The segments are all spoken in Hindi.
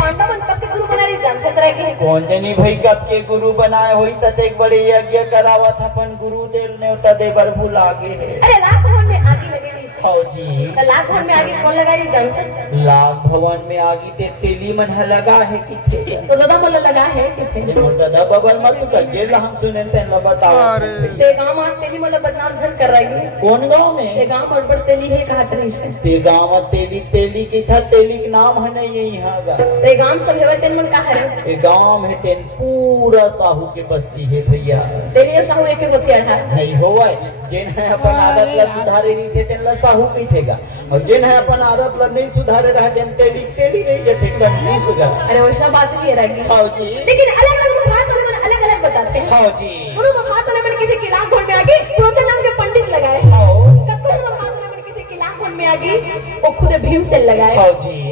पांडवन कब के गुरु बना रही जानते सराय के कौन जनी भाई कब के गुरु बनाए हुई तक बड़े यज्ञ करावत अपन गुरुदेव ने तदे बर भूला गे है। अरे लाख भवन में आगे लगे रही फौजी तो लाख भवन में आगे कौन लगा रही जानते लाख भवन में आगी ते तेली मन है लगा है किथे तो दादा बोला लगा है किथे मोर दादा बबर मत कर जे हम सुने ते न बताओ ते गांव में तेली मतलब बदनाम झस कर रही है कौन गांव में ते गांव बड़ तेली है कहा तरी से ते गांव तेली तेली की था तेली के नाम है नहीं यहां गा ते गांव सब हेवा तेन मन का है ये गांव है तेन पूरा साहू के बस्ती है भैया तेली साहू एक गोतिया है नहीं होवे जिन है अपन आदत ला सुधारे नहीं थे तेन ला साहू पीथेगा और जिन है अपन आदत ला नहीं सुधारे रहे तेन तेली तेली नहीं जथे कन नहीं सुधर। अरे वैसा बात नहीं रहेगी फौजी लेकिन अलग-अलग बात वाले मन अलग-अलग बताते हैं फौजी गुरु महात वाले मन किसी के लाख भवन में आगे प्रोचन नाम के पंडित लगाए हां कतुर महात वाले मन किसी के लाख भवन में आगे वो खुद भीम से लगाए फौजी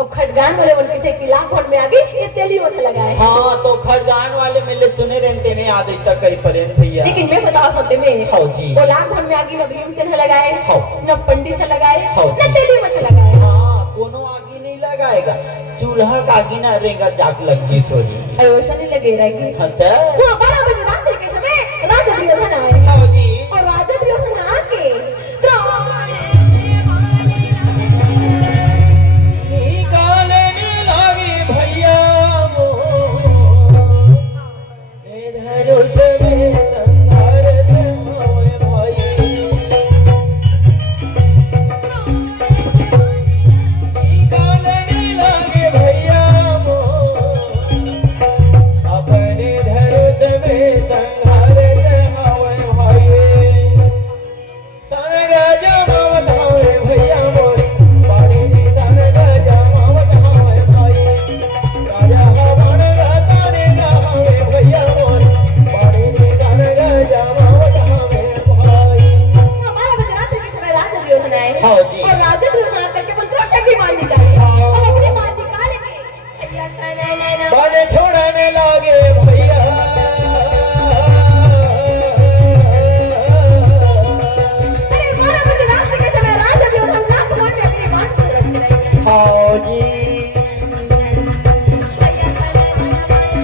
और खड़गान वाले मन किसी के लाख भवन में आगे ये तेली वाले लगाए हां तो खड़गान वाले मिले सुने रहते ने आदि तक कई परेन भैया लेकिन मैं बता सकते में फौजी वो लाख भवन में आगे न भीम से लगाए हाँ। न पंडित से लगाए फौजी। न तेली में लगाए हां कोनो आगी नहीं लगाएगा चूल्हा का आगी ना रहेगा जाग लगी सोनी अरे वैसा नहीं लगे रहेगी हां त वो 12 बजे रात्रि के समय राजा दुर्योधन आए फौजी और राजा दुर्योधन आके निकालने लगी भैया वो धनुष में संहार होए भाई निकालने लगे भैया वो अपने धनुष में संहार होए भाई संग जमावत होए भैया मोरे बाड़ी नी संग जमावत होए भाई राजा हवन तारे ना होए भैया मोरे बाड़ी नी संग जमावत होए भाई 12 बजे रात्रि के समय राजा दुर्योधन आए हाँ जी। और राजा दुर्योधन आकर के मंत्रों शक्ति मान निकाले और अपनी मान निकाल के भैया नहीं बन छोड़ने लगे भैया अरे 12 बजे रात्रि के समय राजा दुर्योधन लाख भवन में अपनी बात कर रहे फौजी हैं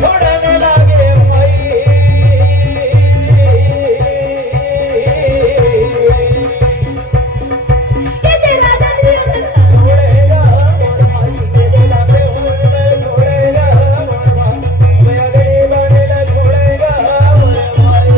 छोड़ने लगे भाई ये थे राजा दुर्योधन छोड़ेगा भाई दे देना पे छोड़ेगा मैं अगली बार छोड़ेगा भाई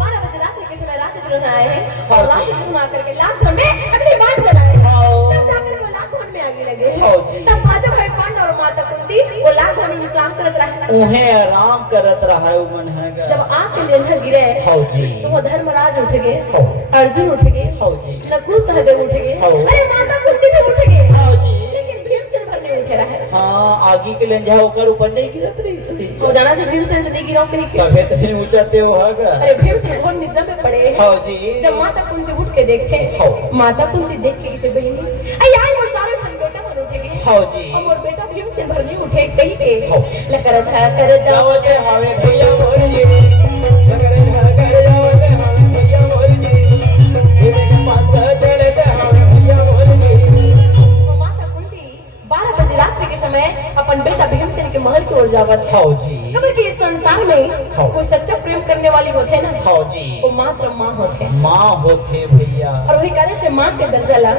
12 बजे रात्रि के समय राजा दुर्योधन आए हैं और राजा दुर्योधन आकर के लाख भवन में अपनी बात चलाए तब जाकर वो लाख भवन में आगे लगे फौजी। तब राजा भाई पांडव और माता कुंती वो लाख भवन में विश्राम करत रहे उन्हें आराम करत रहा मन है जब आग के लेंझर गिरे फौजी तो वो धर्मराज उठ गए हाँ। अर्जुन उठ गए फौजी नकुल सहदेव उठ गए हाँ। अरे माता कुंती भी उठ गए फौजी लेकिन भीमसेन भर नहीं उठे रहे हाँ आगे के लेंझा होकर ऊपर नहीं गिरत रही सही वो जाना जो भीमसेन से नहीं गिरा कहीं के तबे तो ऊंचाते हो होगा अरे भीमसेन घोर निद्रा में पड़े हैं। फौजी जब माता कुंती उठ के देखे हाँ। माता कुंती देख के इसे बहनी अरे यार मोर चारों खन बेटा मन उठ गए फौजी और मोर बेटा भीमसेन भर नहीं उठे कहीं के हाँ। लकर था कर जाओ जावते हवे भैया मोर जी लगर घर कर जावते हवे भैया मोर जी ये पास चलते हवे भैया मोर जी वो माता कुंती 12 बजे रात्रि के समय अपन बेटा भीमसेन के महल की ओर जावत है फौजी खबर कि इस संसार में हाँ। कोई सच्चा प्रेम करने वाली होते है ना फौजी वो मात्र माँ होते हैं माँ होते भैया और वही कारण से माँ के दर्जा ला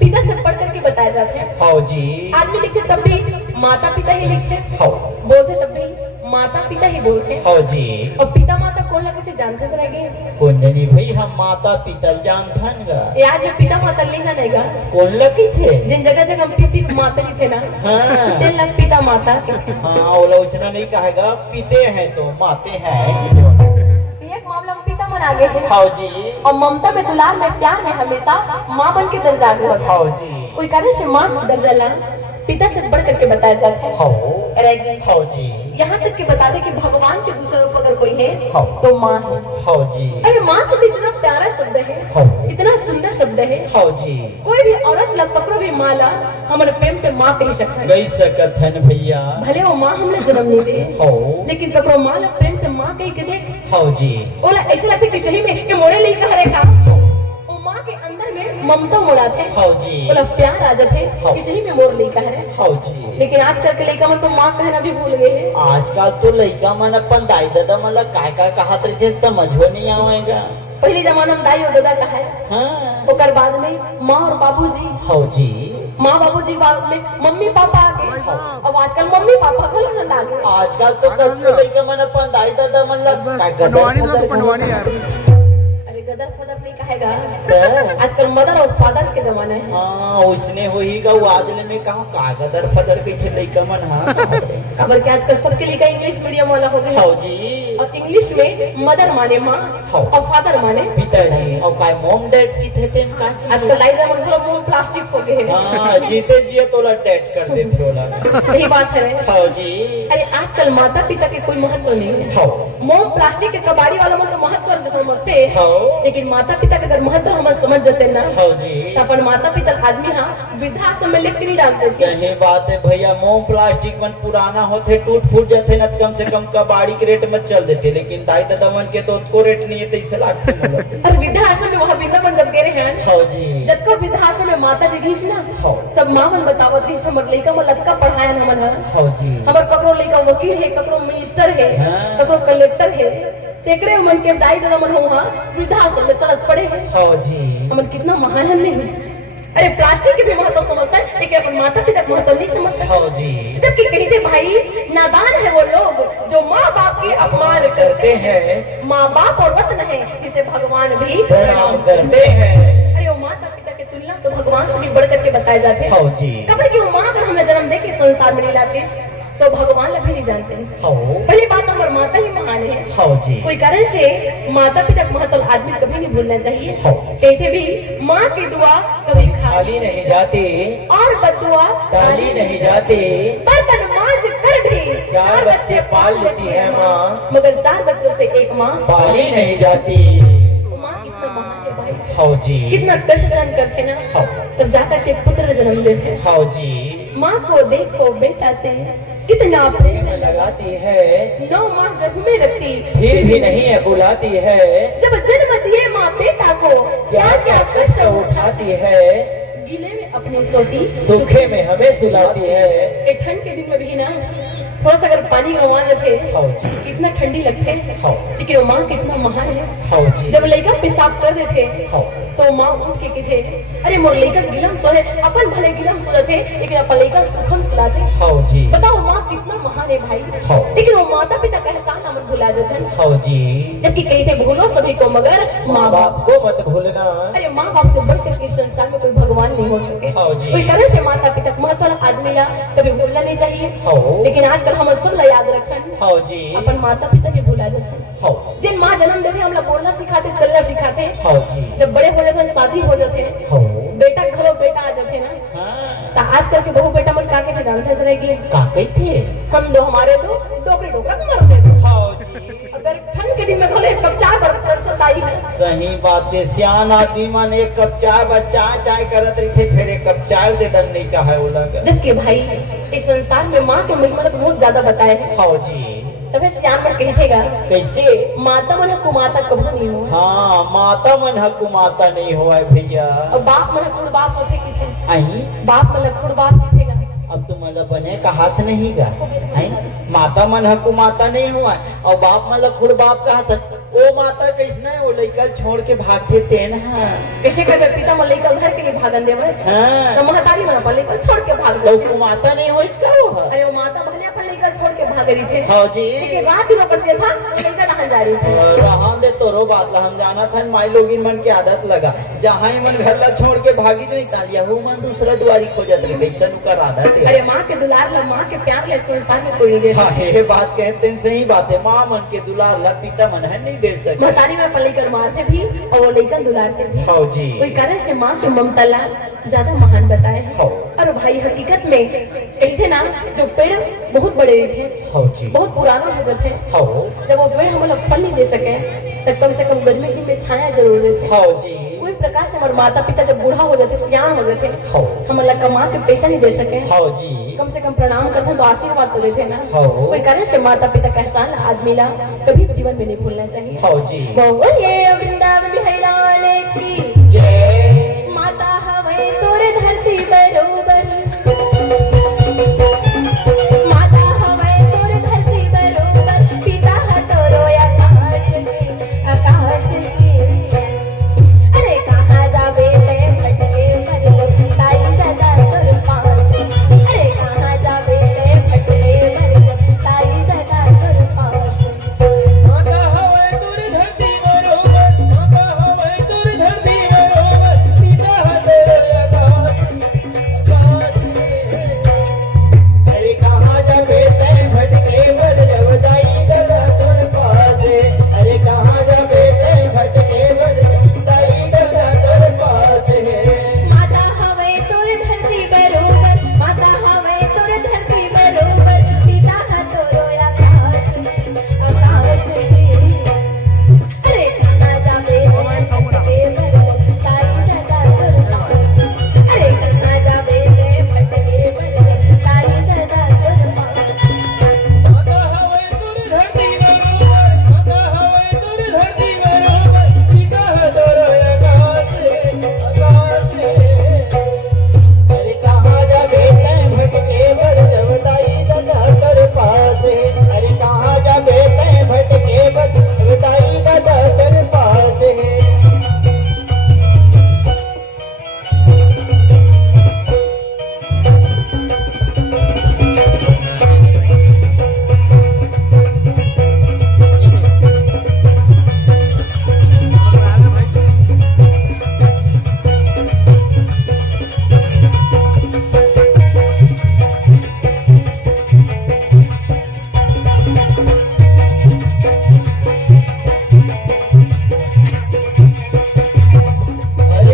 पिता से पढ़ करके बताया जाते हैं फौजी आदमी लिखते तब भी माता पिता ही लिखते हाँ। बोलते तब भी माता पिता ही बोलते फौजी और पिता माता कौन लगते थे जानते से रह कौन जनी भाई हम माता पिता जानथन गा यार में पिता माता नहीं जानेगा कौन लकी थे जिन जगह जगह हम पिता माता ही थे ना हाँ तेल लग पिता माता हाँ वो उतना नहीं कहेगा पीते हैं तो माते हैं एक मामला में पिता मन आगे थे फौजी और ममता में दुलार में प्यार में हमेशा माँ बन के दर्जा आगे रखा फौजी कोई कारण से माँ को दर्जा ला पिता से बढ़ करके बताया जाता है हो रहेगी फौजी यहाँ तक कि बता दे कि भगवान के दूसरे रूप अगर कोई है हाँ। तो माँ है फौजी अरे माँ से भी इतना प्यारा शब्द है हाँ। इतना सुंदर शब्द है फौजी कोई भी औरत लग पकड़ो भी माँ ला हमारे प्रेम से माँ कह सकता है गई सकत हन भैया भले वो माँ हमने जन्म नहीं दे हो लेकिन पकड़ो माँ ला प्रेम से माँ कह के देख फौजी बोला ऐसे लगता है कि सही में कि मोरे लिए कह रहे का वो माँ के अंदर में ममता मोड़ा थे हाँ जी बोला प्यार आ जाते हाँ। किसी में मोर लड़का है हाँ जी लेकिन आजकल के लड़का मन तो माँ कहना भी भूल गए हैं आजकल तो लड़का मन अपन दाई दादा मन ला काय कहत रहे समझो नहीं आवेगा पहले जमाना में दाई और दादा का है हाँ ओकर बाद में माँ और बाबूजी हाँ जी माँ बाबूजी बाद में मम्मी पापा आ गए अब आजकल मम्मी पापा घलो न लागे आजकल तो कसको लड़का मन अपन दाई दादा मन ला काय पंडवानी तो पंडवानी यार अरे गदर फदर नहीं कहेगा आजकल मदर और फादर के जमाना है हाँ उसने होईगा वो आदमी में कहा कागदर फदर के लड़का मन हाँ खबर के आजकल सबके लिए इंग्लिश मीडियम वाला हो गया हाँ जी और इंग्लिश में मदर माने माँ हाँ। और फादर माने पिताजी और काय मॉम डैड की थे तेन का आजकल लाइट में मतलब मोम प्लास्टिक हो गए हैं हाँ जीते जिए तोला डेड कर देते होला सही बात है रे। हाँ जी अरे आजकल माता पिता के कोई महत्व नहीं है हाँ मोम प्लास्टिक के कबाड़ी वाला मन तो महत्व समझते हाँ लेकिन माता पिता का अगर महत्व हम समझ जाते ना हाँ जी तो अपन माता पिता आदमी हाँ वृद्धाश्रम में लेके नहीं डालते थे सही बात है भैया मोम प्लास्टिक मन पुराना होते टूट फूट जाते न कम से कम कबाड़ी के रेट में चल देते लेकिन दाई दादा मन के तो उसको रेट नहीं है तो इसे लागते मिलते और वृद्धाश्रम में वहाँ वृंदावन जब गए हैं हाँ जी जब को वृद्धाश्रम में माता जी गई ना हाँ। सब माँ मन बतावत रही हमर लड़का मन लड़का पढ़ाया हमन हाँ जी हमर ककरो लड़का वकील है ककरो मिनिस्टर है हाँ। ककरो कलेक्टर है तेकरे मन के दाई दादा मन हो वृद्धाश्रम में सड़क पड़े हैं हाँ जी हमन कितना महान है नहीं अरे प्लास्टिक के भी महत्व समझता है लेकिन अपन माता पिता का महत्व नहीं समझता हाँ जी जबकि कहते भाई नादान है वो लोग जो माँ बाप के अपमान करते हैं माँ बाप और वतन है जिसे भगवान भी प्रणाम करते हैं अरे वो माता पिता के तुलना तो भगवान से भी बढ़ करके बताए जाते हैं हाँ जी कबर की वो माँ अगर हमें जन्म दे के संसार में नहीं लाती तो भगवान भी नहीं जानते हैं हाँ पहली बात हमारे माता ही महान है हाँ जी कोई कारण से माता पिता का महत्व आदमी कभी नहीं भूलना चाहिए हाँ। कहते भी माँ की दुआ कभी खाली नहीं जाते और बदुआ ताली नहीं जाते बर्तन मांज कर भी चार बच्चे पाल लेती है माँ मगर 4 बच्चों से एक माँ पाली नहीं जाती तो माँ कितना महान है भाई हाँ जी कितना कष्ट सहन करते ना हाँ। तब जाकर के पुत्र जन्म देते हैं हाँ जी माँ को देखो बेटा से कितना प्रेम लगाती है 9 माह गर्भ में रखती फिर भी नहीं बुलाती है जब जन्म दिए माँ बेटा को क्या क्या कष्ट उठाती है गीले में अपनी सोती सूखे में हमें सुलाती है ये ठंड के दिन में भी ना थोड़ा सा अगर पानी गंवा देते हाँ जी कितना ठंडी लगते हाँ। लेकिन वो माँ कितना महान है हाँ जी जब लड़का पेशाब कर देते हाँ। तो माँ उठ के कहते अरे मोर लड़का गिलम सोए अपन भले गिलम सोते लेकिन अपन लड़का सुखम सुलाते हाँ जी बताओ माँ कितना महान है भाई हाँ। लेकिन वो माता पिता का एहसान हम भुला जाते हैं हाँ जी जबकि कहते भूलो सभी को मगर माँ बाप को मत भूलना अरे माँ बाप से बढ़कर के संसार में कोई भगवान नहीं हो सके हाँ जी। कोई कारण से माता पिता का महत्व आदमी ला कभी भूलना नहीं चाहिए हाँ। लेकिन आजकल हम सब ला याद रखन हाँ जी अपन माता पिता के भूला जाते हैं हाँ जिन माँ जन्म देते हम लोग बोलना सिखाते चलना सिखाते हैं हाँ जी जब बड़े हो जाते हैं शादी हो जाते हैं हाँ बेटा घरो बेटा आ जाते हैं ना हाँ तो आजकल के बहू बेटा मन काके जानते हैं जरा कि काके थे हम दो हमारे दो डोकरे डोकरा मरते हैं हाँ जी अगर ठंड के दिन में घोले कब चाय बरसत आई है सही बात है सियान आदमी मन एक कप चाय बच्चा चाय करत रही थे फिर एक कप चाय दे दन नहीं कहा वो लगा जबकि भाई इस संसार में माँ के महिमा तो बहुत ज्यादा बताए हैं हाँ जी तबे श्याम पर कहेगा कैसे माता मन कुमाता कभी नहीं हो हाँ माता मन हकु माता नहीं हुआ है भैया और बाप मन कुड़ बाप होते कि थे आई बाप मन कुड़ बाप किथेगा अब तुम बने का हाथ नहीं गा आई माता मन हकु माता नहीं हुआ और बाप मन खुद बाप का हाथ ओ माता कैसना है वो लड़का छोड़ के भागते थे ना कैसे कर पिता मन लेकर घर के लिए भागन देवे हाँ तो महतारी मन अपन लेकर छोड़ के भाग तो गए कुमाता नहीं हो इसका वो अरे वो माता भले अपन लेकर छोड़ के भाग रही थे हाँ जी लेकिन रात ही बच्चे था लेकर नहा जा रही थी रहा दे तोरो बात ला हम जाना था माई लोगी मन की आदत लगा जहाँ ही मन घर ला छोड़ के भागी नहीं तालिया वो मन दूसरा दुआरी खोजत रही कैसन कर आदत है अरे माँ के दुलार ला माँ के प्यार ले संसार में कोई नहीं दे हाँ ये बात कहते हैं सही बात है माँ मन के दुलार ला पिता मन है नहीं दे सकते महतारी में अपन लेकर मारते भी और वो लेकर दुलारते भी हाँ जी कोई कारण से माँ के ममता ला ज्यादा महान बताए हैं हाँ। और भाई हकीकत में कहते ना जो पेड़ बहुत बड़े थे हाँ जी बहुत पुराना हो जाते हाँ जब वो पेड़ हम लोग फल नहीं दे सके तब कम से कम गर्मी के में छाया जरूर देते हाँ जी कोई प्रकार से हमारे माता पिता जब बूढ़ा हो जाते सियान हो जाते हाँ हम अल्लाह कमा के पैसा नहीं दे सके हाँ जी कम से कम प्रणाम करते हैं तो आशीर्वाद तो देते ना हाँ। कोई कारण से माता पिता का एहसान आदमी ला कभी जीवन में नहीं भूलना चाहिए हाँ जी बोले वृंदावन बिहारी लाल की जय माता बरोबर माता हवय तोर धरती बरोबर पिता हा तोरो आकाश के अरे कहाँ जावे ते भटके मर ताई सदा तोर पास अरे कहाँ जावे ते भटके मर ताई सदा तोर पास माता हवय तोर धरती बरोबर माता हवय तोर धरती बरोबर पिता हा तोरो आकाश अरे कहाँ जावे ते भटके मर ताई सदा तोर पास अरे कहाँ जावे ते भटके मर ताई सदा तोर पास माता हवय तोर धरती बरोबर माता हवय तोर धरती बरोबर पिता हा तोरो आकाश अरे कहाँ जावे ते भटके मर ताई सदा तोर पास अरे कहाँ जावे ते भटके मर ताई सदा तोर पास माता हवय तोर धरती बरोबर माता हवय तोर धरती बरोबर पिता हा तोरो आकाश अरे कहाँ जावे ते भटके मर ताई सदा तोर पास अरे कहाँ जावे ते भटके मर ताई सदा तोर पास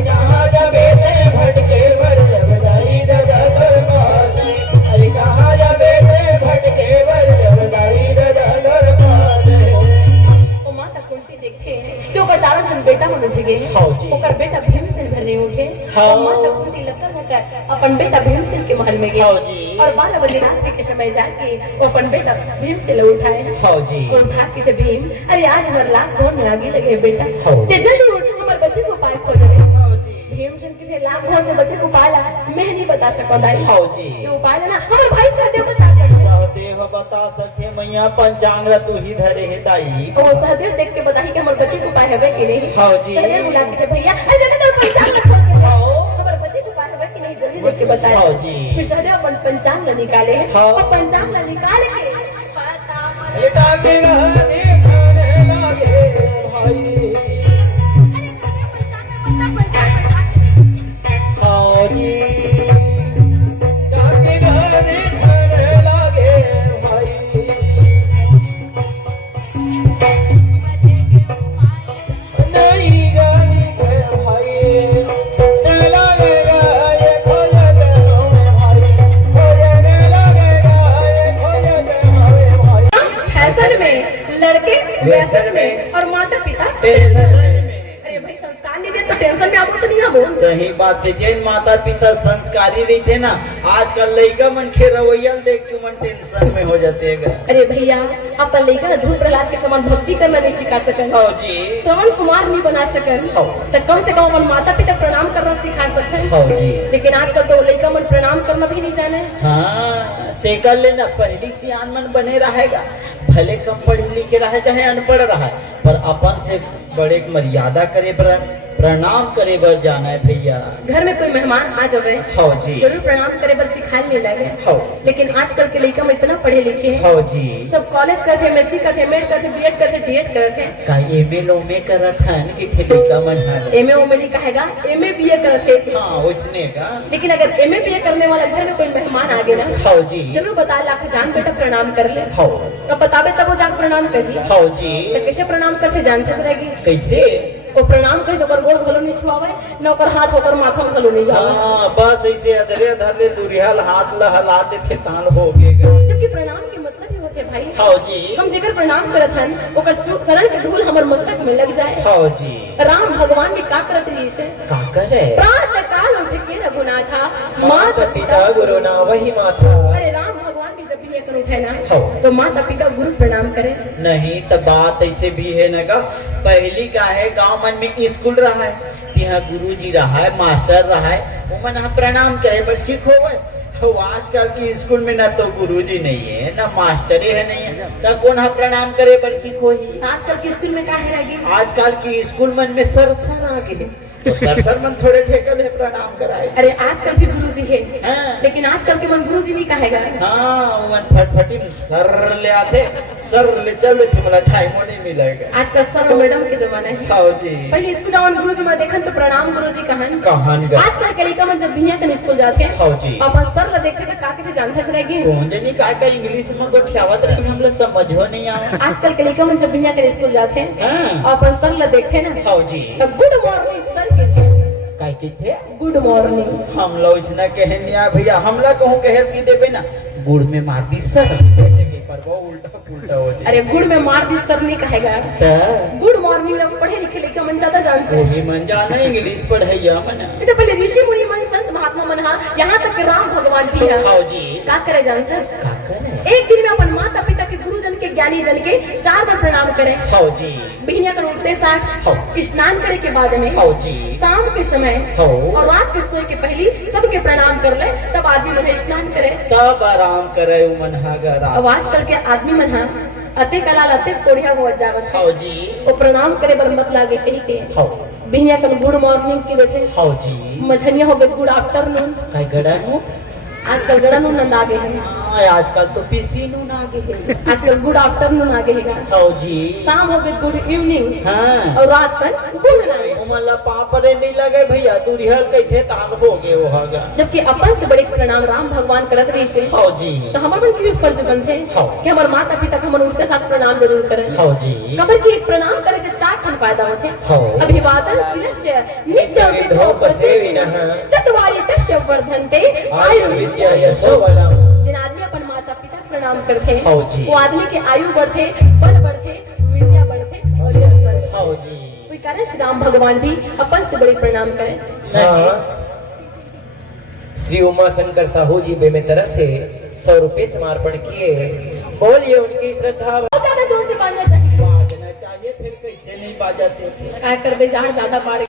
अरे कहाँ जावे ते भटके मर ताई सदा तोर पास अरे कहाँ जावे ते भटके मर ताई सदा तोर पास ओ माता कुंती देखे कि ओकर चारों जन बेटा मन उठ गए हाँ जी। ओकर बेटा भीमसेन घर नहीं उठे हाँ। और माता कुंती लकर अपन बेटा भीमसेन के महल में गए हाँ जी। और 12 बजे रात्रि के समय जाके वो अपन बेटा भीमसेन उठाए हाँ जी। और उठा के जब भीम अरे आज हमार लाख कौन लगे लगे बेटा हाँ। ते जल्दी उठ हमार बच्चे को पाए खोज ले भीमसेन के लाख से बच्चे को पाला मैं नहीं बता सकता दाई हाँ जी। ये पाला ना हमार भाई सहदेव बता दे सहदेव बता सके मैया पंचांग तू ही धरे है ताई तो वो सहदेव देख के बताई कि हमारे बच्चे को पाए हवे कि नहीं हाँ जी। सहदेव बुला के भैया अरे जल्दी तो पंचांग खोल के हाँ। हमारे बच्चे को पाए हवे कि नहीं जल्दी देख के बताए हाँ जी। फिर सहदेव अपन पंचांग ला निकाले हाँ। और पंचांग ला निकाल के पता बेटा के रहने खाने लागे भाई हाँ जी जाके रहने खाने लागे भाई नहीं जानी के भाई नहीं लगेगा ये खोया दे भाई खोया लगेगा ये खोया दे भाई फैशन में लड़के फैशन में और माता पिता अरे भाई संस्कार नहीं दे तो टेंशन में आपको तो नहीं हो सही बात है जैन माता पिता संस्कारी रही थे ना आजकल लड़का मन के रवैया देख के मन टेंशन में हो जाते हैं अरे भैया आप लड़का ध्रुव प्रहलाद के समान भक्ति करना नहीं सिखा सकन हाँ जी श्रवण कुमार नहीं बना सकन हाँ। तो कम से कम अपन माता पिता प्रणाम करना सिखा सकन हाँ जी लेकिन आजकल तो लड़का मन प्रणाम करना भी नहीं जाने हाँ ते कर लेना पहली सियान मन बने रहेगा भले कम पढ़े लिखे रहे चाहे अनपढ़ रहा पर अपन से बड़े मर्यादा करे प्रणाम करे बर जाना है भैया घर में कोई मेहमान आ जावे हाँ जी जरूर प्रणाम करे बर सिखाए नहीं लगे हाँ लेकिन आजकल के लड़का में इतना पढ़े लिखे हैं हाँ जी सब कॉलेज करते एमएससी करते एमएड करते बीएड करते डीएड करते का एमए लो में करत हन कि थे लड़का मन हाल एमए ओमे नहीं कहेगा एमए बीए करते हाँ उसने का लेकिन अगर एमए बीए करने वाला घर में कोई मेहमान आ गया ना हाँ जी जरूर बता ला के जान बेटा प्रणाम कर ले हाँ तो बतावे तब वो जान प्रणाम कर दी हाँ जी तो कैसे प्रणाम करते जानते रहेगी कैसे वो प्रणाम करे तो ओकर गोड़ घलो नहीं छुआवे न ओकर हाथ ओकर माथा में घलो नहीं जावे हाँ बस ऐसे अधरे अधरे दुरिहल हाथ लहला देते तान हो गए जबकि प्रणाम के मतलब ही होते भाई हाँ जी हम जेकर प्रणाम करत हन ओकर चरण के धूल हमर मस्तक में लग जाए हाँ जी राम भगवान ने का करत रही से का करे प्रातः काल उठ के रघुनाथा माता पिता गुरु ना वही माता अरे राम भगवान भी जब भी लेकर उठे ना हाँ। तो माता पिता गुरु प्रणाम करे नहीं तो बात ऐसे भी है ना का पहली का है गांव मन में स्कूल रहा है यहाँ गुरु जी रहा है, मास्टर रहा है, वो मन यहाँ प्रणाम करे पर सीखो भाई। तो आजकल की स्कूल में ना तो गुरुजी नहीं है ना मास्टर है नहीं है, तो कौन हाँ प्रणाम करे पर सीखो ही। आजकल के स्कूल में काहे लगे? आजकल की स्कूल मन में सर सर आ गए, तो सर मन थोड़े ठेकल है प्रणाम कराए। अरे आजकल के गुरु जी है, हाँ। लेकिन आजकल के मन गुरु जी नहीं कहेगा। हाँ मन फटफटी में सर ले आते, सर ले चल तुम्हारा टाइम नहीं मिलेगा। आजकल सर मैडम के जमाना है। हाँ जी। पहले स्कूल जावन गुरु जी में देखन तो प्रणाम गुरु जी कहन। कहान गा। आजकल के लड़का मन जब बिनिया के स्कूल जाते हैं, हाँ जी। अपन सर ला देखते तो काके के जानते रहेगी। कौन जानी काय का इंग्लिश में गोठियावत रही, हम लोग समझो नहीं आवे। आजकल के लड़का मन जब बिनिया के स्कूल जाते हैं, हाँ। अपन सर ला देखते ना, हाँ जी। तो गुड मॉर्निंग सर कहते हैं। काय की थे? Good morning. हम लोग इसना कहनिया भैया, हमला कहूँ कहे की देवे ना, गुड़ में मार दी सर, जैसे कि पर वो उल्टा उल्टा हो जाए। अरे गुड में मार दी सर नहीं कहेगा। तो गुड मॉर्निंग लोग पढ़े लिखे लड़का मन ज्यादा जानते हैं। वही मन जाना इंग्लिश पढ़ैया मन। ये तो पहले ऋषि मुनि मन संत महात्मा मन हा, यहाँ तक कि राम भगवान भी है। हाँ जी। का करे जानते हैं? का करे? एक दिन में अपन माता पिता के गुरुजन के ज्ञानी जन के 4 बार प्रणाम करें। हाँ जी। बिहिया कर उठते साथ हाँ। स्नान करे के बाद में हाँ जी। शाम के समय हाँ। और रात के सोए के पहले सबके प्रणाम कर ले, तब आदमी मन स्नान करे। तब आराम करे मन हागर। अब आजकल के आदमी मन हा अते कलाल अते कोढ़िया हो जावत है। हाँ जी। वो प्रणाम करे बर मत लागे कही के। हाँ। बिहिया कर गुड मॉर्निंग की बैठे। हाँ जी। मझनिया हो गए गुड आफ्टरनून। काय गड़ा नु? आजकल गड़ा नून नंद आगे है। हाँ, आजकल तो पीसी नु ना आगे है। आजकल गुड आफ्टरनून आगे है। हाँ जी। शाम हो गए गुड इवनिंग। हाँ। और रात पर गुड नाइट। उमला पापरे नहीं लगे भैया, तू रिहल कैथे ताल हो गए वो हागा। जबकि अपन से बड़े प्रणाम राम भगवान करत रही से, हाँ जी। तो हमारे मन की भी फर्ज बनते हाँ। कि हमारे माता पिता को हम उनके साथ प्रणाम जरूर करें। हाँ जी। कबर की एक प्रणाम करे से 4 ठन फायदा होते हैं। हाँ। अभिवादन शिरस्य नित्य विद्योपसेविनः चत्वारितस्य वर्धन्ते आयुर्विद्या यशो बलम्। जिन आदमी अपन माता पिता प्रणाम करते हाँ जी। वो आदमी के आयु बढ़ते, बल बढ़ते, विद्या बढ़ते और यश बढ़ते। हाँ जी। कोई करे श्री राम भगवान भी अपन से बड़े प्रणाम करें। हाँ। श्री उमा शंकर साहू जी बेमेतरा से 100 रुपए समर्पण किए। बोलिए उनकी श्रद्धा। बहुत ज्यादा जोर से बाजना चाहिए। बाजना चाहिए, फिर कैसे नहीं बाजाते थे। क्या कर बे जहाँ ज्यादा बाढ़